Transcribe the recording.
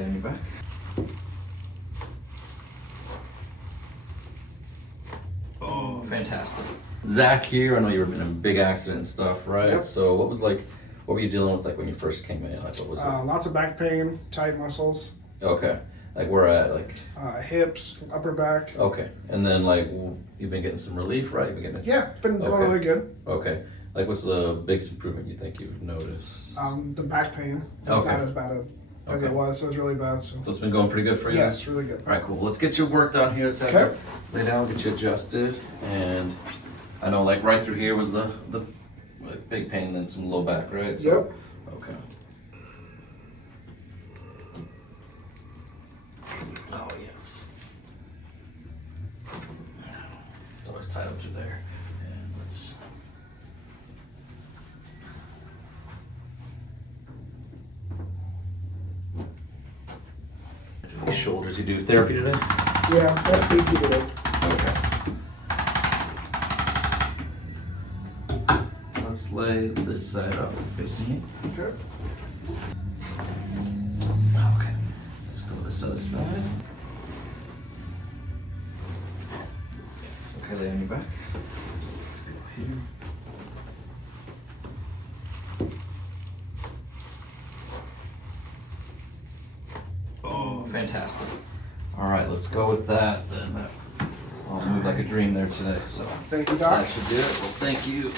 lay on your back. Oh, fantastic. Zach here, I know you were in a big accident and stuff, right? Yep. So what were you dealing with like when you first came in? Like what was it? Lots of back pain, tight muscles, Okay. Like where at? Like hips, upper back. okay. And then like you've been getting some relief, right? You've been getting Yeah, it's been going Okay. really good. Okay. Like what's the biggest improvement you think you've noticed? The back pain is Okay. not as bad as it Okay. was. It was really bad. So So it's been going pretty good for you? yeah, it's really good. All right, cool. Let's get your work done here. Let's have Okay. you lay down, get you adjusted. And I know like right through here was the like, big pain, then some low back, right? So, Yep. Okay. Oh, yes. It's always tied up through there. And let's... Any shoulders? You do therapy today? Yeah, that's big today. Okay. Let's lay this side up facing you. Okay. Okay. Let's go this other side. Yes. Okay, lay on your back. Let's go here. Oh, fantastic. All right, let's go with that then. I'll move like a dream there today. So Thank you, Doc. that should do it. Well, thank you.